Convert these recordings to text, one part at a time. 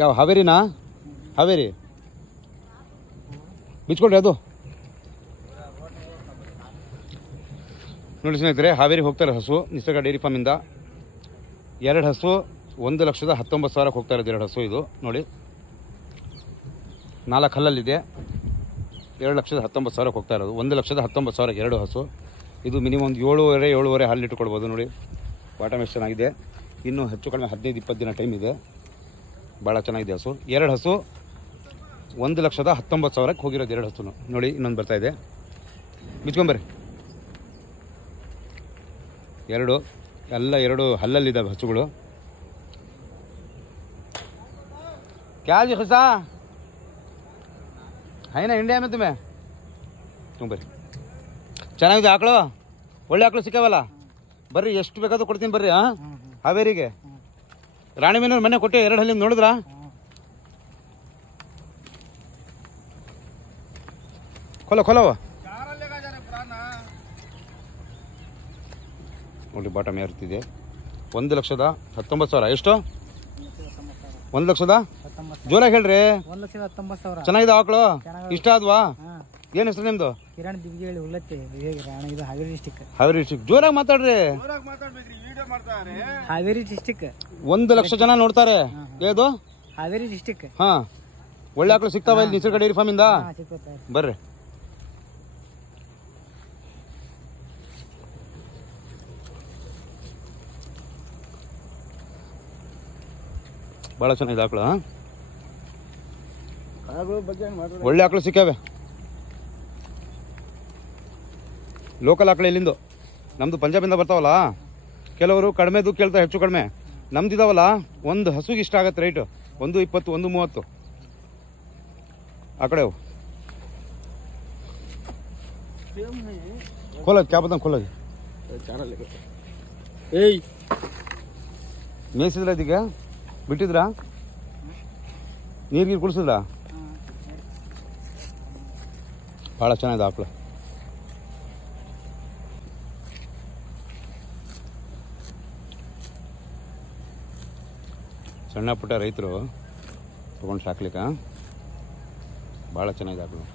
ಯಾವ ಹಾವೇರಿನಾ? ಹಾವೇರಿ ಬಿಚ್ಕೊಡ್ರಿ ಅದು ನೋಡಿ ಸ್ನೇಹಿತರೆ. ಹಾವೇರಿ ಹೋಗ್ತಾರೆ ಹಸು ನಿಸರ್ಗ ಡೈರಿ ಫಾರ್ಮಿಂದ. 2 ಹಸು 1,19,000 ಹೋಗ್ತಾ ಇರೋದು. 2 ಹಸು ಇದು ನೋಡಿ, 4 ಹಲ್ಲಲ್ಲಿದೆ. 2,19,000 ಹೋಗ್ತಾ ಇರೋದು. 1,19,000 2 ಹಸು. ಇದು ಮಿನಿಮಮ್ 7.5 ಹಾಲು ಇಟ್ಟುಕೊಳ್ಬೋದು ನೋಡಿ. ಬಾಟಮ್ ಎಷ್ಟು ಚೆನ್ನಾಗಿದೆ. ಇನ್ನೂ ಹೆಚ್ಚು ಕಡಿಮೆ 15-20 ದಿನ ಟೈಮ್ ಇದೆ. ಭಾಳ ಚೆನ್ನಾಗಿದೆ ಹಸು. 2 ಹಸು 1,19,000 ಹೋಗಿರೋದು 2 ಹಸು ನೋಡಿ. ಇನ್ನೊಂದು ಬರ್ತಾ ಇದೆ, ಬಿಚ್ಕೊಂಬರ್ರಿ. 2 ಎಲ್ಲ 2 ಹಲ್ಲಲ್ಲಿದ್ದಾವೆ ಹಸುಗಳು. ಕ್ಯಾಜ್ ಹೊಸ ಹೈನಾ ಇಂಡಿಯಾ ಮೇ ತುಮೆ ಬರ್ರಿ. ಚೆನ್ನಾಗಿದೆ ಆಕಳು, ಒಳ್ಳೆ ಆಕಳು ಸಿಕ್ಕಾವಲ್ಲ. ಬರ್ರಿ, ಎಷ್ಟು ಬೇಕಾದ್ರೂ ಕೊಡ್ತೀನಿ ಬರ್ರಿ. ಹಾವೇರಿಗೆ ರಾಣಿಬೆನ್ನೂರು ಮನೆ ಕೊಟ್ಟೆ 2 ಹಲ್ಲಿಂದ ನೋಡಿದ್ರ? ಖೋಲವ ನೋಡಿ. ಬಾಟಮ್ ಏರ್ತಿದೆ. 1,19,000 ಎಷ್ಟು? 1,00,000 ಜೋರಾಗಿ ಹೇಳ್ರಿ. 1,19,000 ಚೆನ್ನಾಗಿದೆ ಆಕಳು. ಇಷ್ಟ ಆದ್ವಾ? ಏನ್ ಹೆಸರು ನಿಮ್ದು? ಕಿರಣ್ ದಿವ್ಯಳಿ ಉಲ್ಲತ್ತೆ ಹಾವೇರಿ ಡಿಸ್ಟಿಕ್. ಹಾವೇರಿ ಡಿಸ್ಟಿಕ್. ಜೋರಾಗಿ ಮಾತಾಡ್ರಿ. ಹಾವೇರಿ ಡಿಸ್ಟಿಕ್ 1,00,000 ಜನ ನೋಡ್ತಾರೆ. ಏದು ಹಾವೇರಿ ಡಿಸ್ಟಿಕ್. ಹಾ, ಒಳ್ಳೆ ಆಕಳು ಸಿಗ್ತಾವ ಇಲ್ಲಿ ನಿಸರ್ಗ ಡೈರಿ ಫಾರ್ಮ್ ಇಂದ. ಬರ್ರಿ. ಬಹಳ ಚೆನ್ನಾಗಿದೆ ಆಕಳು. ಒಳ್ಳೆ ಆಕಳು ಸಿಕ್ಕಾವೆ. ಲೋಕಲ್ ಆಕಳು ಎಲ್ಲಿಂದು? ನಮ್ದು ಪಂಜಾಬಿಂದ ಬರ್ತಾವಲ್ಲ. ಕೆಲವರು ಕಡಿಮೆದು ಕೇಳ್ತಾರೆ, ಹೆಚ್ಚು ಕಡಿಮೆ. ನಮ್ದಿದಾವಲ್ಲ, ಒಂದು ಹಸುಗೆ ಇಷ್ಟ ಆಗತ್ತೆ ರೈಟು. 1,20, 1,30 ಆ ಕಡೆ. खोला क्या पता खोला चारा लेके ಮೇಯಿಸಿದ್ರ ಇದೀಗ ಬಿಟ್ಟಿದ್ರಾ ನೀರಿಗೆ ಕುಡಿಸಿದ್ರಾ ಬಹಳ ಚೆನ್ನಾಗಿದೆ ಆಕಳು ಸಣ್ಣ ಪುಟ್ಟ ರೈತರು ತಗೊಂಡು ಸಾಕ್ಲಿಕ್ಕೆ ಬಹಳ ಚೆನ್ನಾಗಿದೆ ಆಕಳು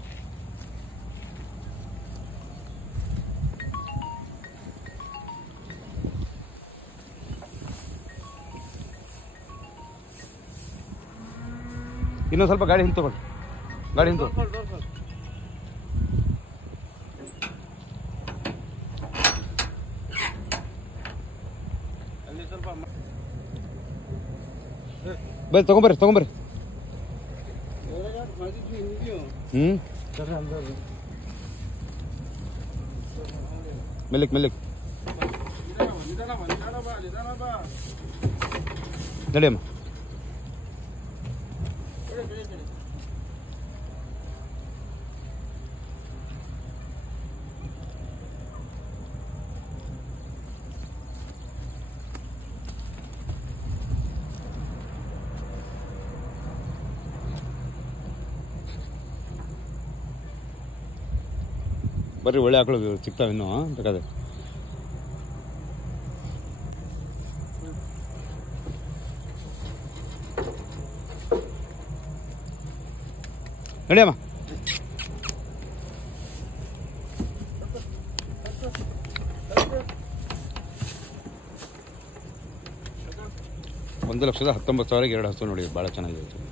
ಇನ್ನೊಂದು ಸ್ವಲ್ಪ ಗಾಡಿ ಹಿಂದೆ ತಗೊಳ್ಳಿ ಗಾಡಿ ಹಿಂದೆ ಬರ್ರಿ ತಗೊಂಬರ್ರಿ ಮೆಲ್ಲಿಕ್ ನಡಿಯಮ್ಮ ಬರ್ರಿ ಒಳ್ಳೆ ಆಕಳು ಸಿಗ್ತಾವೆ ಇನ್ನೂ ಬೇಕಾದ್ರೆ ನಡಿಯಮ್ಮ $1,19,000 2 ಹಸು ನೋಡಿ ಭಾಳ ಚೆನ್ನಾಗಿದೆ